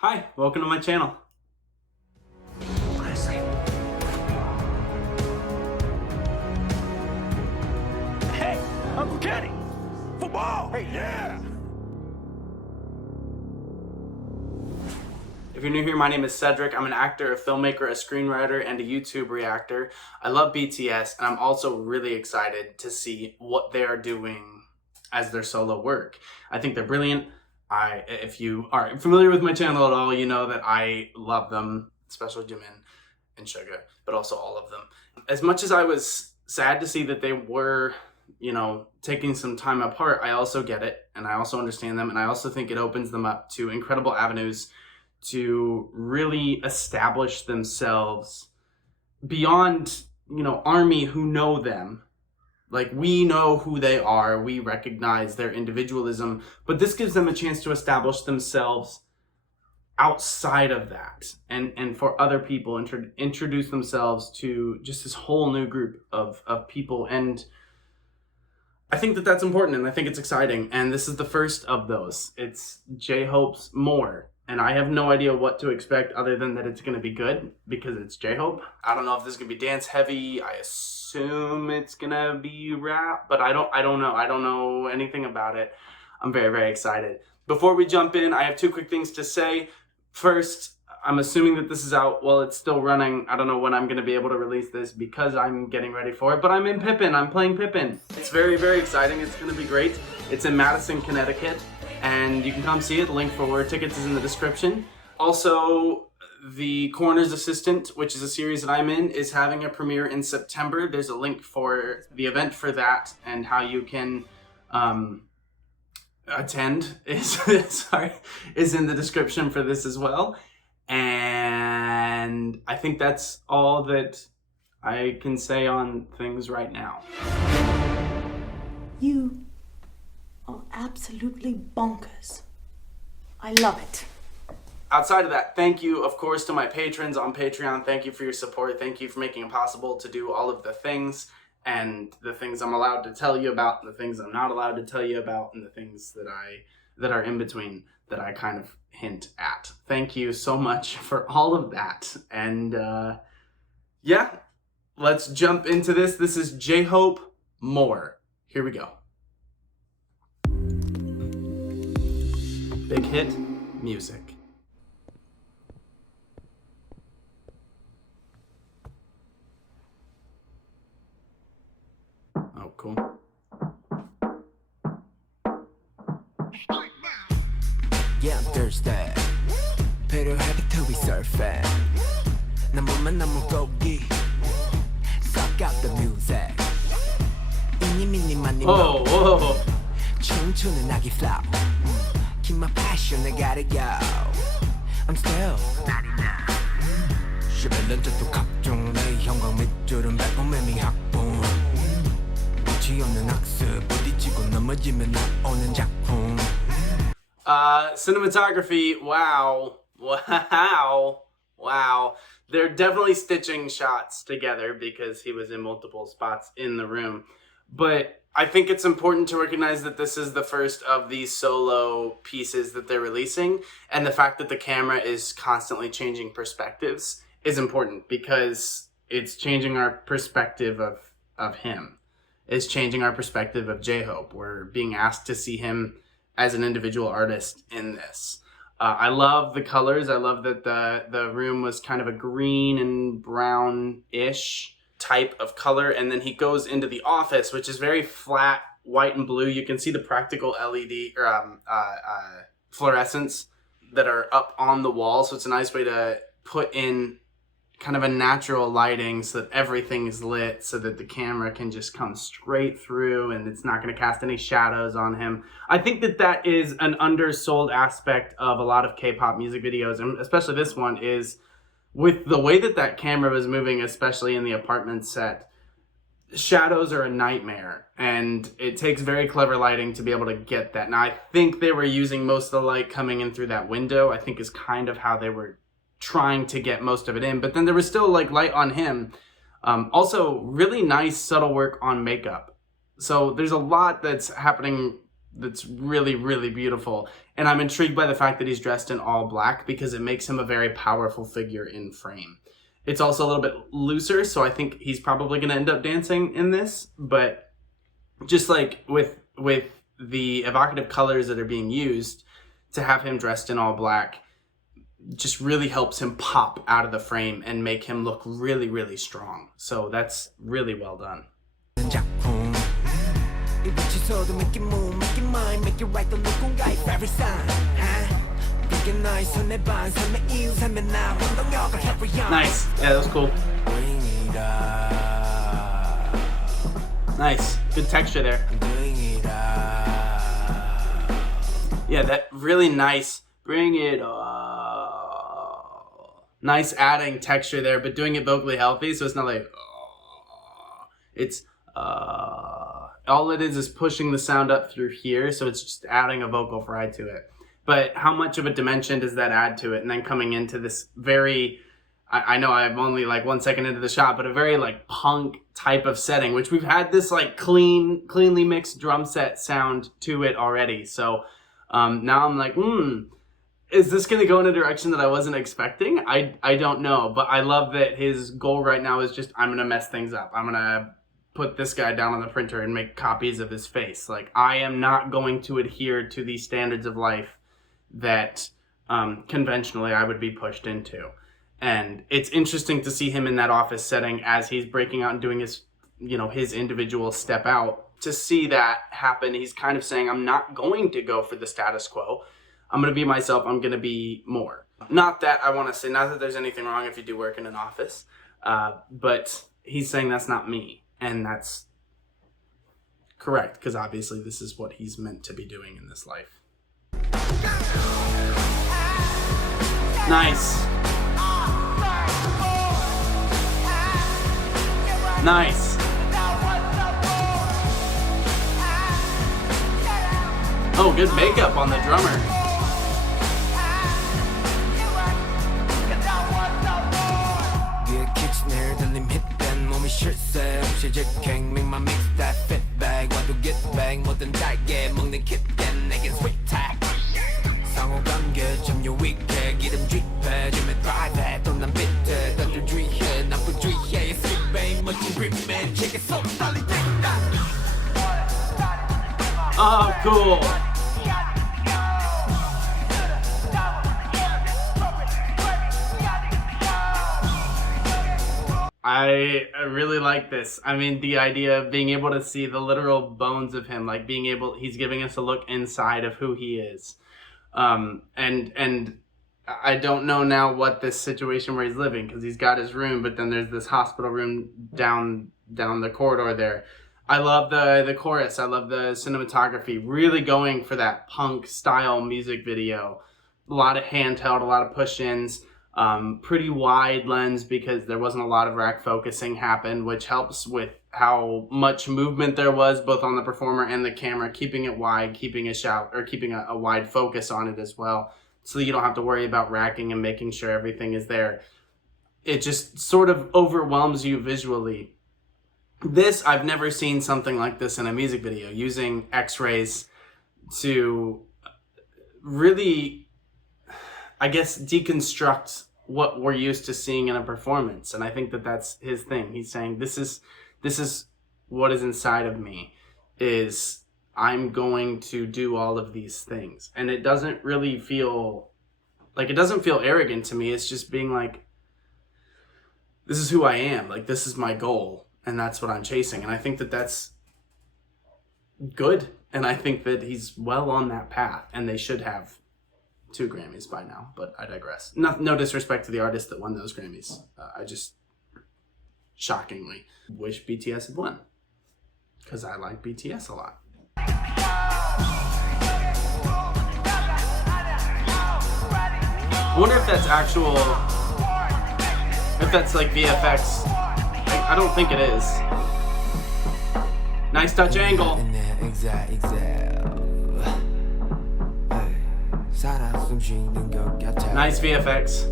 Hi, welcome to my channel. Hey, Uncle Kenny! Football! Hey, yeah! If you're new here, my name is Cedric. I'm an actor, a filmmaker, a screenwriter, and a YouTube reactor. I love BTS, and I'm also really excited to see what they are doing as their solo work. I think they're brilliant. If you are familiar with my channel at all, you know that I love them, especially Jimin and Suga, but also all of them. As much as I was sad to see that they were, taking some time apart, I also get it, and I also understand them, and I also think it opens them up to incredible avenues to really establish themselves beyond, ARMY who know them. Like, we know who they are, we recognize their individualism, but this gives them a chance to establish themselves outside of that and for other people, introduce themselves to just this whole new group of people. And I think that that's important, and I think it's exciting, and this is the first of those. It's J-Hope's More, and I have no idea what to expect other than that it's going to be good because it's J-Hope. I don't know if this is going to be dance heavy. I assume it's going to be rap, but I don't know. I don't know anything about it. I'm very, very excited. Before we jump in, I have two quick things to say. First, I'm assuming that this is out while it's still running. I don't know when I'm going to be able to release this because I'm getting ready for it, but I'm in Pippin. I'm playing Pippin. It's very, very exciting. It's going to be great. It's in Madison, Connecticut, and you can come see it. The link for tickets is in the description. Also, The Coroner's Assistant, which is a series that I'm in, is having a premiere in September. There's a link for the event for that and how you can attend is in the description for this as well. And I think that's all that I can say on things right now. You are absolutely bonkers. I love it. Outside of that, thank you, of course, to my patrons on Patreon. Thank you for your support. Thank you for making it possible to do all of the things, and the things I'm allowed to tell you about, and the things I'm not allowed to tell you about, and the things that are in between that I kind of hint at. Thank you so much for all of that. And yeah, let's jump into this. This is J-Hope More. Here we go. Big hit music. Oh, cool. Yeah, I'm Thursday. Pero happy to be surfing. 나무만 나무 고기. Suck out the music. 이니 미니 마니 Oh, whoa. 춤추는 아기 flow. Keep my passion, I gotta go. I'm still 99. 11년째도 각종 내 형광 밑줄은 백범매미 학봉. 끝이 없는 학습 부딪히고 넘어지면 나오는 작품. Cinematography, wow. They're definitely stitching shots together because he was in multiple spots in the room. But I think it's important to recognize that this is the first of these solo pieces that they're releasing. And the fact that the camera is constantly changing perspectives is important because it's changing our perspective of him. It's changing our perspective of J-Hope. We're being asked to see him as an individual artist in this. I love the colors. I love that the room was kind of a green and brown-ish type of color. And then he goes into the office, which is very flat, white and blue. You can see the practical LED or fluorescents that are up on the wall. So it's a nice way to put in kind of a natural lighting so that everything is lit so that the camera can just come straight through and it's not going to cast any shadows on him. I think that that is an undersold aspect of a lot of K-pop music videos, and especially this one, is with the way that that camera was moving, especially in the apartment set. Shadows are a nightmare, and it takes very clever lighting to be able to get that. Now, I think they were using most of the light coming in through that window, I think is kind of how they were trying to get most of it in, but then there was still like light on him. Also, really nice subtle work on makeup. So there's a lot that's happening that's really, really beautiful. And I'm intrigued by the fact that he's dressed in all black because it makes him a very powerful figure in frame. It's also a little bit looser, so I think he's probably going to end up dancing in this. But just like with the evocative colors that are being used, to have him dressed in all black just really helps him pop out of the frame and make him look really, really strong. So that's really well done. Nice. Yeah, that was cool. Nice. Good texture there. Yeah, that really nice. Bring it on. Nice adding texture there, but doing it vocally healthy, so it's not like it's all it is pushing the sound up through here, so it's just adding a vocal fry to it. But how much of a dimension does that add to it? And then coming into this very, I know I'm only like 1 second into the shot, but a very like punk type of setting, which we've had this like cleanly mixed drum set sound to it already. So now I'm like, is this going to go in a direction that I wasn't expecting? I don't know, but I love that his goal right now is just, I'm going to mess things up. I'm going to put this guy down on the printer and make copies of his face. Like, I am not going to adhere to the standards of life that conventionally I would be pushed into. And it's interesting to see him in that office setting as he's breaking out and doing his, his individual step out. To see that happen, he's kind of saying, I'm not going to go for the status quo. I'm going to be myself. I'm going to be more. Not that I want to say, not that there's anything wrong if you do work in an office, but he's saying that's not me. And that's correct, because obviously this is what he's meant to be doing in this life. Nice. Nice. Oh, good makeup on the drummer. Oh, cool. I really like this. I mean, the idea of being able to see the literal bones of him, like he's giving us a look inside of who he is. And I don't know now what this situation where he's living, because he's got his room, but then there's this hospital room down the corridor there. I love the chorus. I love the cinematography. Really going for that punk style music video. A lot of handheld, a lot of push-ins. Pretty wide lens because there wasn't a lot of rack focusing happen, which helps with how much movement there was both on the performer and the camera, keeping it wide, keeping a wide focus on it as well, so you don't have to worry about racking and making sure everything is there. It just sort of overwhelms you visually. I've never seen something like this in a music video, using X-rays to really, I guess, deconstruct what we're used to seeing in a performance. And I think that that's his thing. He's saying, this is what is inside of me, is I'm going to do all of these things. And it doesn't really feel like, it doesn't feel arrogant to me. It's just being like, this is who I am. Like, this is my goal, and that's what I'm chasing. And I think that that's good. And I think that he's well on that path, and they should have 2 Grammys by now, but I digress. No disrespect to the artist that won those Grammys. I just shockingly wish BTS had won, because I like BTS a lot. I wonder if that's if that's like VFX. I don't think it is. Nice touch angle. Nice VFX.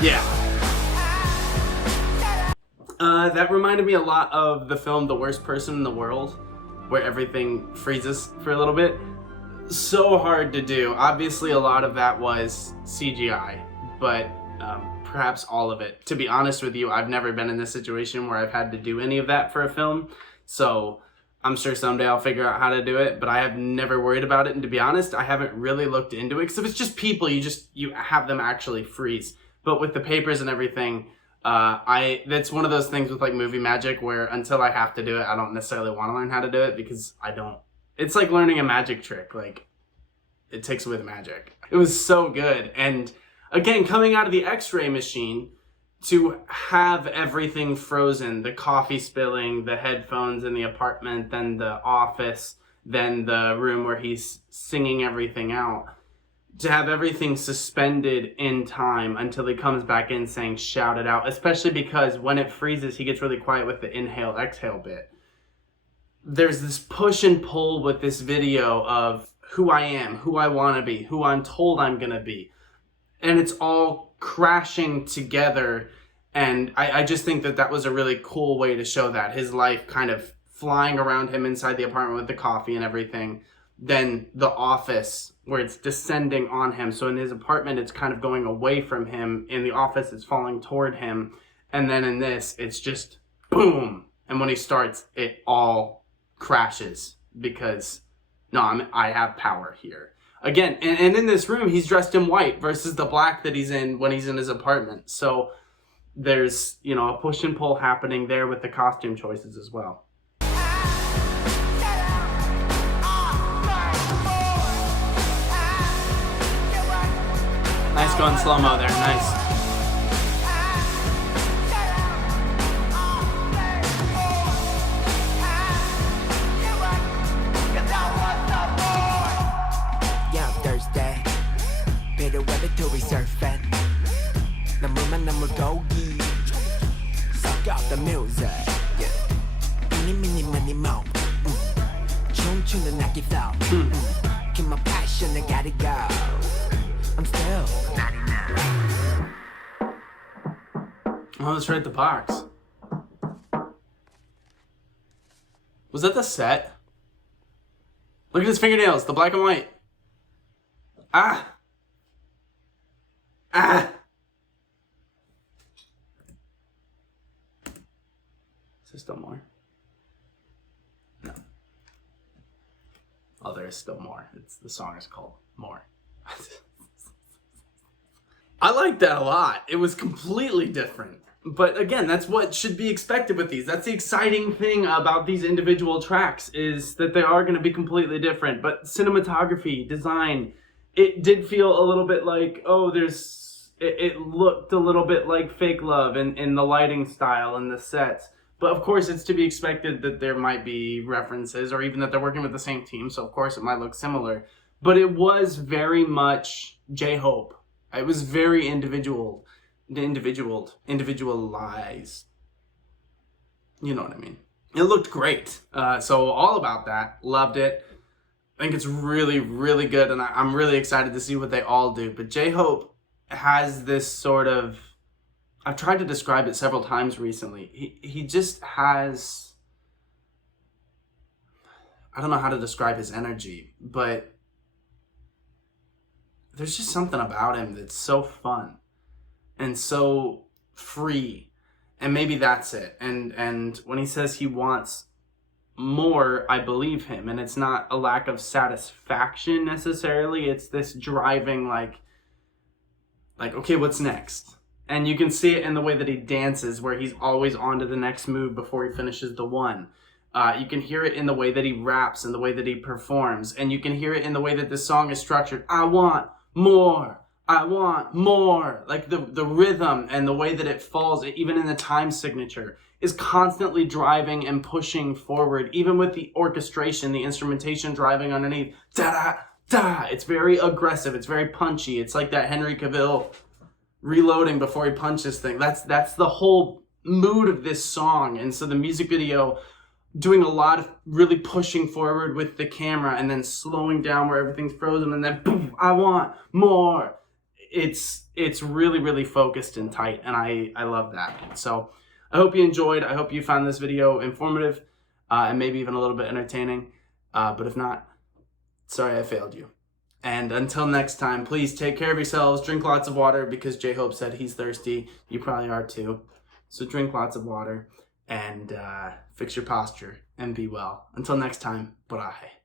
Yeah. That reminded me a lot of the film The Worst Person in the World, where everything freezes for a little bit. So hard to do. Obviously, a lot of that was CGI, but perhaps all of it. To be honest with you, I've never been in this situation where I've had to do any of that for a film, so I'm sure someday I'll figure out how to do it, but I have never worried about it, and to be honest, I haven't really looked into it, because if it's just people, you have them actually freeze. But with the papers and everything, that's one of those things with like movie magic where until I have to do it, I don't necessarily want to learn how to do it, because it's like learning a magic trick. Like, it takes away the magic. It was so good. And again, coming out of the x-ray machine, to have everything frozen, the coffee spilling, the headphones in the apartment, then the office, then the room where he's singing everything out, to have everything suspended in time until he comes back in saying shout it out, especially because when it freezes, he gets really quiet with the inhale exhale bit. There's this push and pull with this video of who I am, who I want to be, who I'm told I'm going to be. And it's all crashing together, and I just think that was a really cool way to show that. His life kind of flying around him inside the apartment with the coffee and everything. Then the office, where it's descending on him. So in his apartment, it's kind of going away from him. In the office, it's falling toward him. And then in this, it's just boom. And when he starts, it all crashes because, no, I have power here. Again, and in this room, he's dressed in white versus the black that he's in when he's in his apartment. So there's, a push and pull happening there with the costume choices as well. Nice going slow-mo there, nice. We're surfing. 나물만 나물 고기. Suck out the music. Mini mini money mo. 춤추는 아기 flow. Keep my passion, I gotta go. I'm still 99. Oh, let's rate the box. Was that the set? Look at his fingernails, the black and white. Ah! Is there still more? No. Oh, there is still more. The song is called More. I like that a lot. It was completely different. But again, that's what should be expected with these. That's the exciting thing about these individual tracks, is that they are going to be completely different. But cinematography, design, it did feel a little bit like, it looked a little bit like Fake Love in the lighting style and the sets. But of course, it's to be expected that there might be references, or even that they're working with the same team. So of course, it might look similar. But it was very much J-Hope. It was very individualized. You know what I mean? It looked great. So all about that. Loved it. I think it's really, really good. And I'm really excited to see what they all do. But J-Hope has this sort of... I've tried to describe it several times recently. He just has... I don't know how to describe his energy, but there's just something about him that's so fun and so free. And maybe that's it. And when he says he wants more, I believe him. And it's not a lack of satisfaction necessarily. It's this driving like, okay, what's next? And you can see it in the way that he dances, where he's always on to the next move before he finishes the one. You can hear it in the way that he raps and the way that he performs. And you can hear it in the way that this song is structured. I want more. I want more. Like the rhythm and the way that it falls, even in the time signature, is constantly driving and pushing forward. Even with the orchestration, the instrumentation driving underneath. Da-da-da. It's very aggressive. It's very punchy. It's like that Henry Cavill reloading before he punches thing. That's the whole mood of this song. And so the music video doing a lot of really pushing forward with the camera and then slowing down where everything's frozen and then boom, I want more. It's really, really focused and tight, and I love that. So I hope you enjoyed. I hope you found this video informative and maybe even a little bit entertaining. But if not, sorry I failed you. And until next time, please take care of yourselves. Drink lots of water because J-Hope said he's thirsty. You probably are too. So drink lots of water and fix your posture and be well. Until next time, bye.